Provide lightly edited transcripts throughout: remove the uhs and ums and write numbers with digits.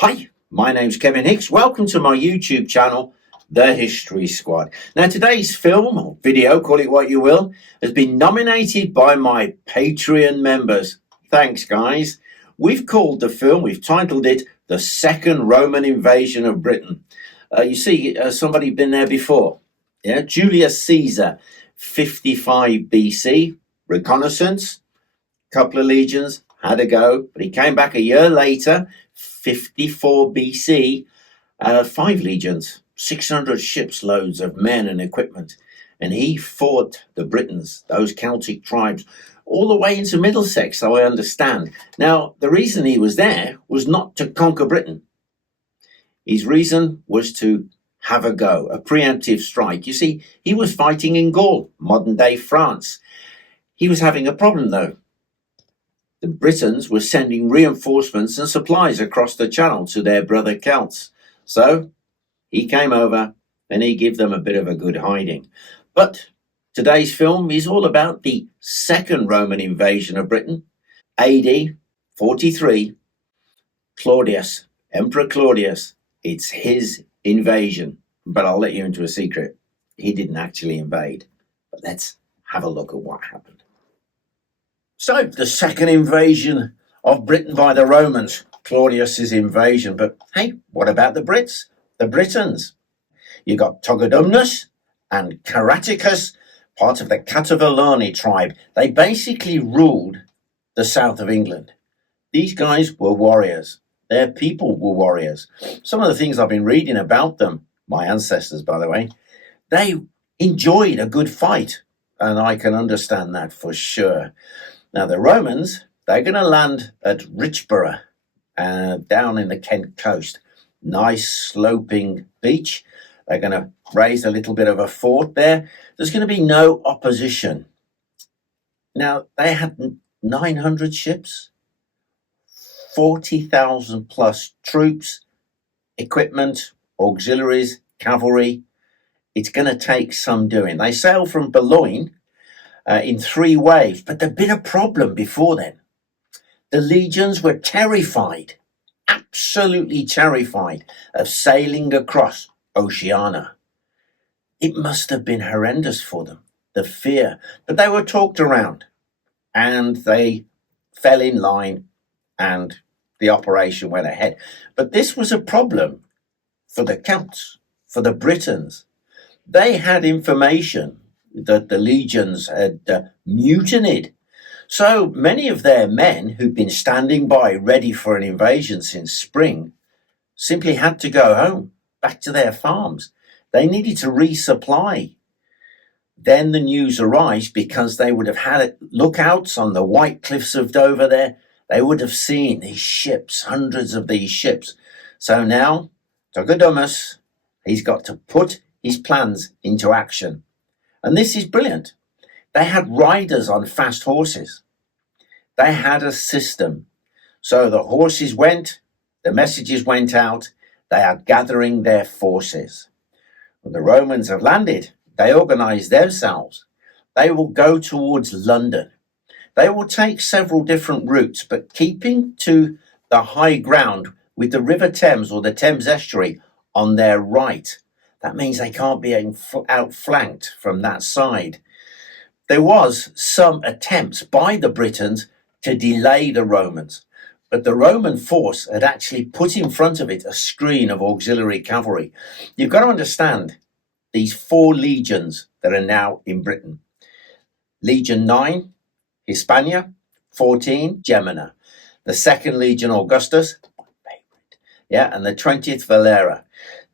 Hi, my name's Kevin Hicks. Welcome to my YouTube channel, The History Squad. Now, today's film or video, call it what you will, has been nominated by my Patreon members. Thanks, guys. We've titled it The Second Roman Invasion of Britain. You see, somebody been there before. Yeah, Julius Caesar, 55 BC, reconnaissance, couple of legions, had a go, but he came back a year later, 54 BC, 5 legions, 600 ships loads of men and equipment. And he fought the Britons, those Celtic tribes, all the way into Middlesex, so I understand. Now, the reason he was there was not to conquer Britain. His reason was to have a go, a preemptive strike. You see, he was fighting in Gaul, modern-day France. He was having a problem, though. The Britons were sending reinforcements and supplies across the channel to their brother Celts. So he came over and he gave them a bit of a good hiding. But today's film is all about the second Roman invasion of Britain, AD 43, Claudius, Emperor Claudius. It's his invasion. But I'll let you into a secret. He didn't actually invade. But let's have a look at what happened. So, the second invasion of Britain by the Romans, Claudius's invasion. But hey, what about the Brits? The Britons. You got Togodumnus and Caraticus, part of the Catuvellauni tribe. They basically ruled the south of England. These guys were warriors. Their people were warriors. Some of the things I've been reading about them, my ancestors, by the way, they enjoyed a good fight. And I can understand that for sure. Now, the Romans, they're going to land at Richborough, down in the Kent coast. Nice sloping beach. They're going to raise a little bit of a fort there. There's going to be no opposition. Now, they had 900 ships, 40,000 plus troops, equipment, auxiliaries, cavalry. It's going to take some doing. They sail from Boulogne in 3 waves, but there'd been a problem before then. The legions were terrified, absolutely terrified of sailing across Oceania. It must have been horrendous for them, the fear. But they were talked around and they fell in line and the operation went ahead. But this was a problem for the Celts, for the Britons. They had information that the legions had mutinied. So many of their men who'd been standing by ready for an invasion since spring simply had to go home, back to their farms. They needed to resupply. Then the news arrived because they would have had lookouts on the white cliffs of Dover there. They would have seen these ships, hundreds of these ships. So now, Togodumnus, he's got to put his plans into action. And this is brilliant. They had riders on fast horses. They had a system. So the horses went, the messages went out, they are gathering their forces. When the Romans have landed, they organize themselves. They will go towards London. They will take several different routes, but keeping to the high ground with the River Thames or the Thames estuary on their right. That means they can't be outflanked from that side. There was some attempts by the Britons to delay the Romans, but the Roman force had actually put in front of it a screen of auxiliary cavalry. You've got to understand these 4 legions that are now in Britain. Legion 9, Hispania, 14, Gemina. The 2nd Legion, Augustus, my favorite, and the 20th, Valera.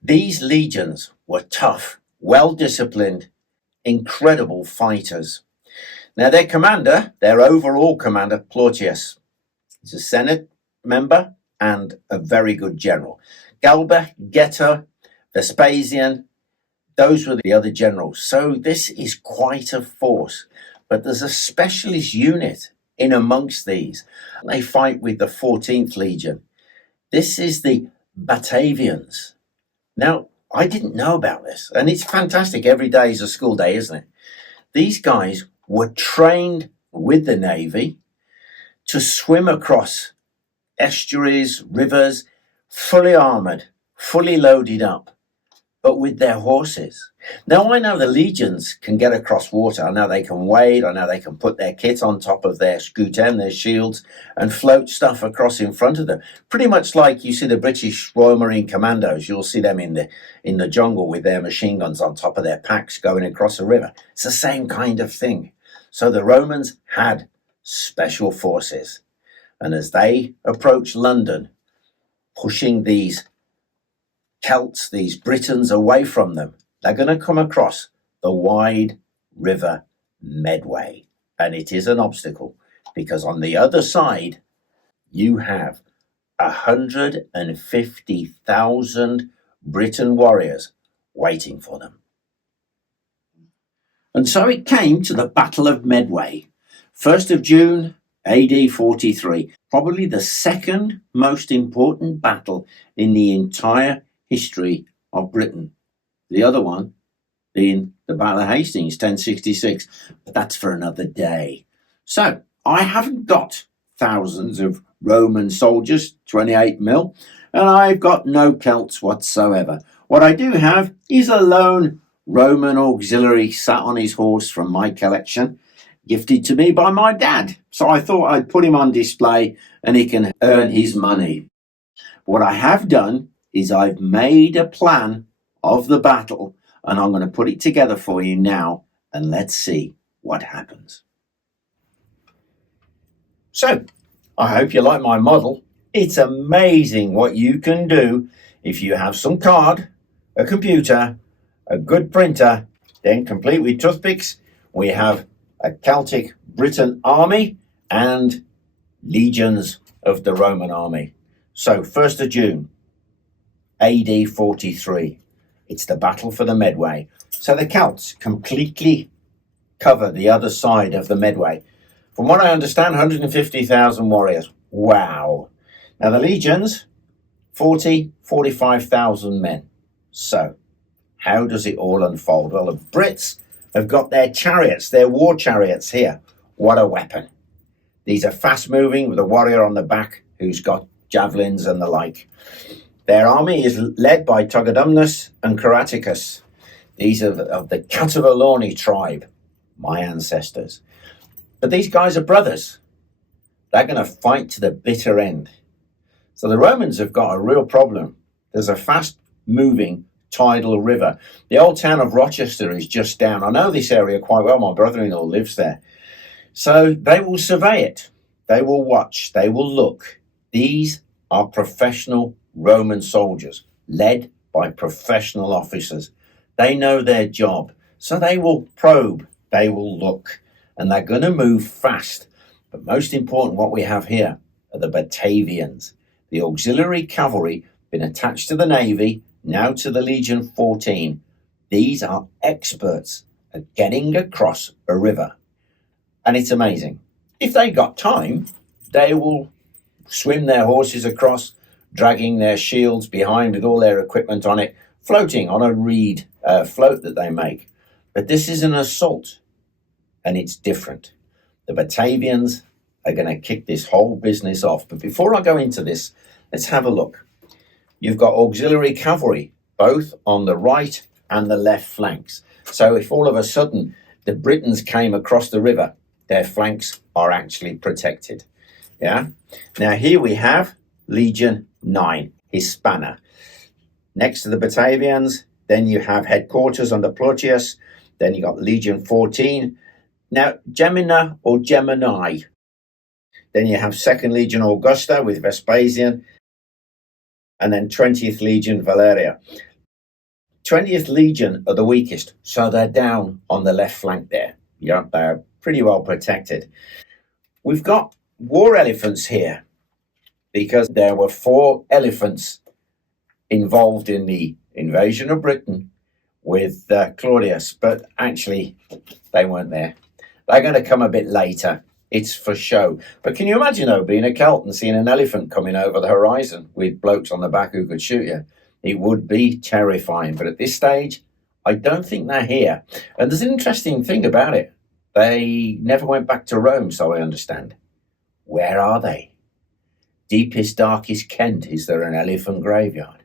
These legions were tough, well-disciplined, incredible fighters. Now, their overall commander, Plautius, is a Senate member and a very good general. Galba, Geta, Vespasian, those were the other generals. So this is quite a force. But there's a specialist unit in amongst these. They fight with the 14th Legion. This is the Batavians. Now, I didn't know about this, and it's fantastic. Every day is a school day, isn't it? These guys were trained with the Navy to swim across estuaries, rivers, fully armored, fully loaded up, but with their horses. Now, I know the legions can get across water. I know they can wade. I know they can put their kit on top of their scuten, their shields, and float stuff across in front of them. Pretty much like you see the British Royal Marine Commandos. You'll see them in the jungle with their machine guns on top of their packs going across a river. It's the same kind of thing. So the Romans had special forces. And as they approached London, pushing these Celts, these Britons, away from them, they're going to come across the wide river Medway. And it is an obstacle because on the other side, you have 150,000 Briton warriors waiting for them. And so it came to the Battle of Medway, 1st of June, AD 43, probably the second most important battle in the entire history of Britain. The other one being the Battle of Hastings, 1066, but that's for another day. So I haven't got thousands of Roman soldiers, 28 mil, and I've got no Celts whatsoever. What I do have is a lone Roman auxiliary sat on his horse from my collection, gifted to me by my dad. So I thought I'd put him on display and he can earn his money. What I have done is I've made a plan of the battle and I'm going to put it together for you now and let's see what happens. So, I hope you like my model. It's amazing what you can do if you have some card, a computer, a good printer, then complete with toothpicks. We have a Celtic Briton army and legions of the Roman army. So 1st of June, AD 43. It's the battle for the Medway. So the Celts completely cover the other side of the Medway. From what I understand, 150,000 warriors. Wow. Now the legions, 45,000 men. So how does it all unfold? Well, the Brits have got their chariots, their war chariots here. What a weapon. These are fast moving with a warrior on the back who's got javelins and the like. Their army is led by Togodumnus and Caraticus. These are of the Catavaloni tribe, my ancestors. But these guys are brothers. They're going to fight to the bitter end. So the Romans have got a real problem. There's a fast moving tidal river. The old town of Rochester is just down. I know this area quite well. My brother-in-law lives there. So they will survey it. They will watch. They will look. These are professional Roman soldiers led by professional officers. They know their job. So they will probe. They will look. And they're going to move fast. But most important, what we have here are the Batavians, the auxiliary cavalry, been attached to the navy, now to the Legion 14. These are experts at getting across a river. And it's amazing. If they got time, they will swim their horses across, dragging their shields behind with all their equipment on it, floating on a reed float that they make. But this is an assault, and it's different. The Batavians are going to kick this whole business off. But before I go into this, let's have a look. You've got auxiliary cavalry, both on the right and the left flanks. So if all of a sudden the Britons came across the river, their flanks are actually protected. Yeah. Now here we have Legion 9, Hispana. Next to the Batavians, then you have headquarters under Plautius. Then you got Legion 14. Now Gemina or Gemini. Then you have 2nd Legion Augusta with Vespasian. And then 20th Legion Valeria. 20th Legion are the weakest, so they're down on the left flank there. Yeah, they're pretty well protected. We've got war elephants here because there were 4 elephants involved in the invasion of Britain with Claudius, but actually they weren't there. They're going to come a bit later. It's for show. But can you imagine, though, being a Celt and seeing an elephant coming over the horizon with blokes on the back who could shoot you? It would be terrifying. But at this stage, I don't think they're here. And there's an interesting thing about it. They never went back to Rome, so I understand. Where are they? Deepest, darkest Kent, is there an elephant graveyard?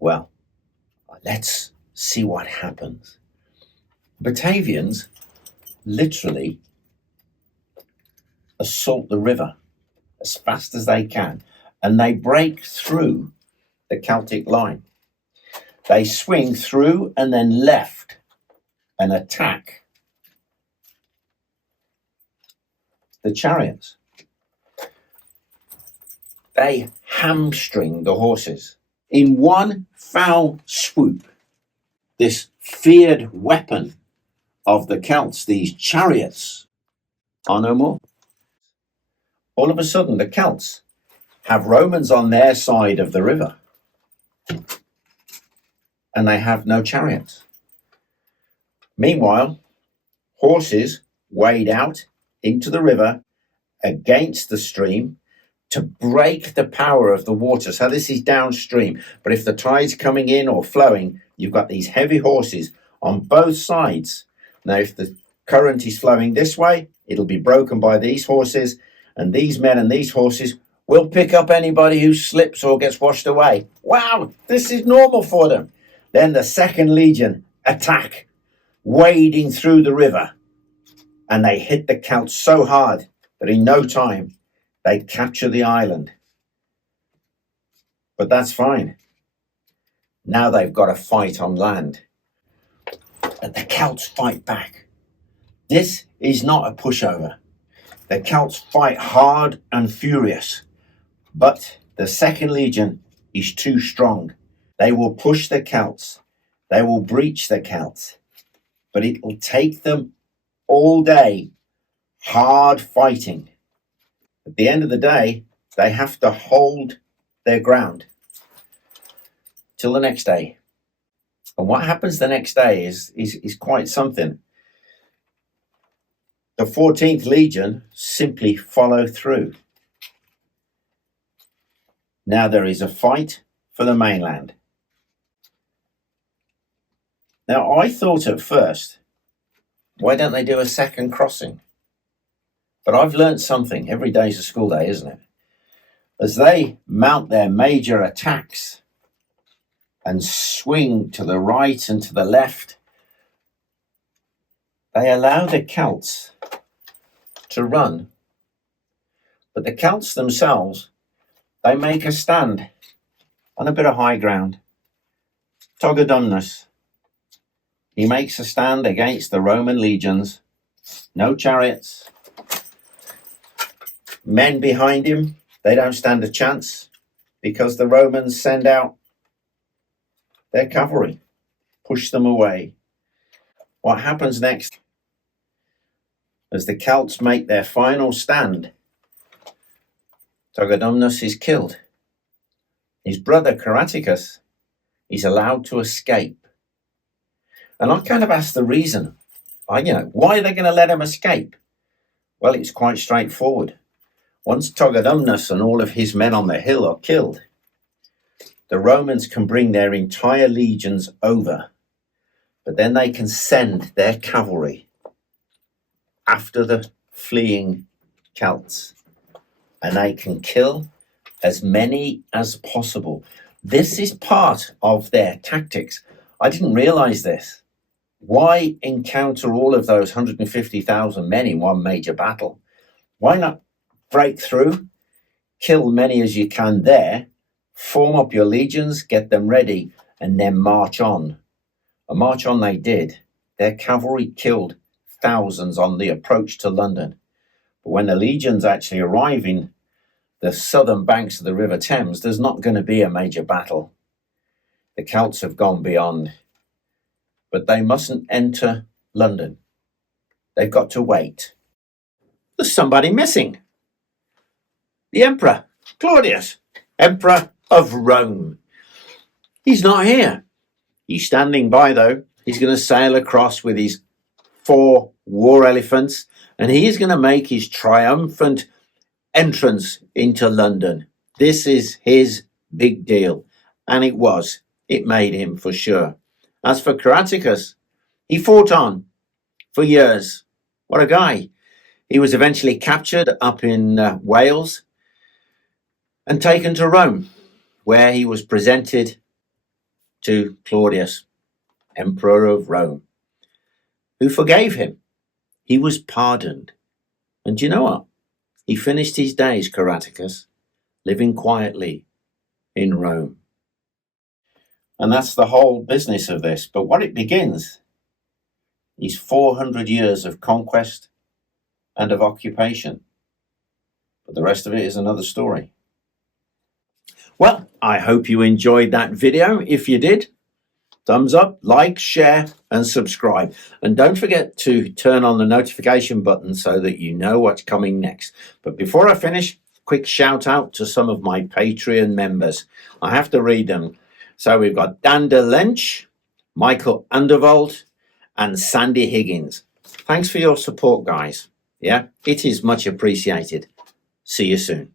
Well, let's see what happens. Batavians literally assault the river as fast as they can, and they break through the Celtic line. They swing through and then left and attack the chariots. They hamstring the horses. In one foul swoop, this feared weapon of the Celts, these chariots, are no more. All of a sudden, the Celts have Romans on their side of the river, and they have no chariots. Meanwhile, horses wade out into the river against the stream to break the power of the water. So this is downstream. But if the tide's coming in or flowing, you've got these heavy horses on both sides. Now, if the current is flowing this way, it'll be broken by these horses, and these men and these horses will pick up anybody who slips or gets washed away. Wow, this is normal for them. Then the second legion attack, wading through the river, and they hit the Celts so hard that in no time they capture the island. But that's fine. Now they've got a fight on land. But the Celts fight back. This is not a pushover. The Celts fight hard and furious. But the second legion is too strong. They will push the Celts. They will breach the Celts. But it will take them all day, hard fighting. At the end of the day, they have to hold their ground till the next day. And what happens the next day is quite something. The 14th Legion simply follow through. Now there is a fight for the mainland. Now I thought at first, why don't they do a second crossing? But I've learned something. Every day's a school day, isn't it? As they mount their major attacks and swing to the right and to the left, they allow the Celts to run. But the Celts themselves, they make a stand on a bit of high ground. Togodumnus, he makes a stand against the Roman legions. No chariots. Men behind him, they don't stand a chance because the Romans send out their cavalry, push them away. What happens next? As the Celts make their final stand, Togodumnus is killed. His brother Caraticus is allowed to escape. And I kind of asked the reason, why are they going to let him escape? Well, it's quite straightforward. Once Togodumnus and all of his men on the hill are killed, the Romans can bring their entire legions over, but then they can send their cavalry after the fleeing Celts, and they can kill as many as possible. This is part of their tactics. I didn't realize this. Why encounter all of those 150,000 men in one major battle? Why not break through, kill many as you can there, form up your legions, get them ready, and then march on? A march on they did. Their cavalry killed thousands on the approach to London. But when the legions actually arrive in the southern banks of the River Thames, there's not going to be a major battle. The Celts have gone beyond. But they mustn't enter London. They've got to wait. There's somebody missing. The Emperor, Claudius, Emperor of Rome. He's not here. He's standing by, though. He's going to sail across with his 4 war elephants, and he is going to make his triumphant entrance into London. This is his big deal. And it was. It made him for sure. As for Caraticus, he fought on for years. What a guy. He was eventually captured up in Wales. and taken to Rome, where he was presented to Claudius, Emperor of Rome, who forgave him. He was pardoned. And do you know what? He finished his days, Caraticus, living quietly in Rome. And that's the whole business of this. But what it begins is 400 years of conquest and of occupation. But the rest of it is another story. Well, I hope you enjoyed that video. If you did, thumbs up, like, share, and subscribe. And don't forget to turn on the notification button so that you know what's coming next. But before I finish, quick shout out to some of my Patreon members. I have to read them. So we've got Danda Lynch, Michael Undervold, and Sandy Higgins. Thanks for your support, guys. Yeah, it is much appreciated. See you soon.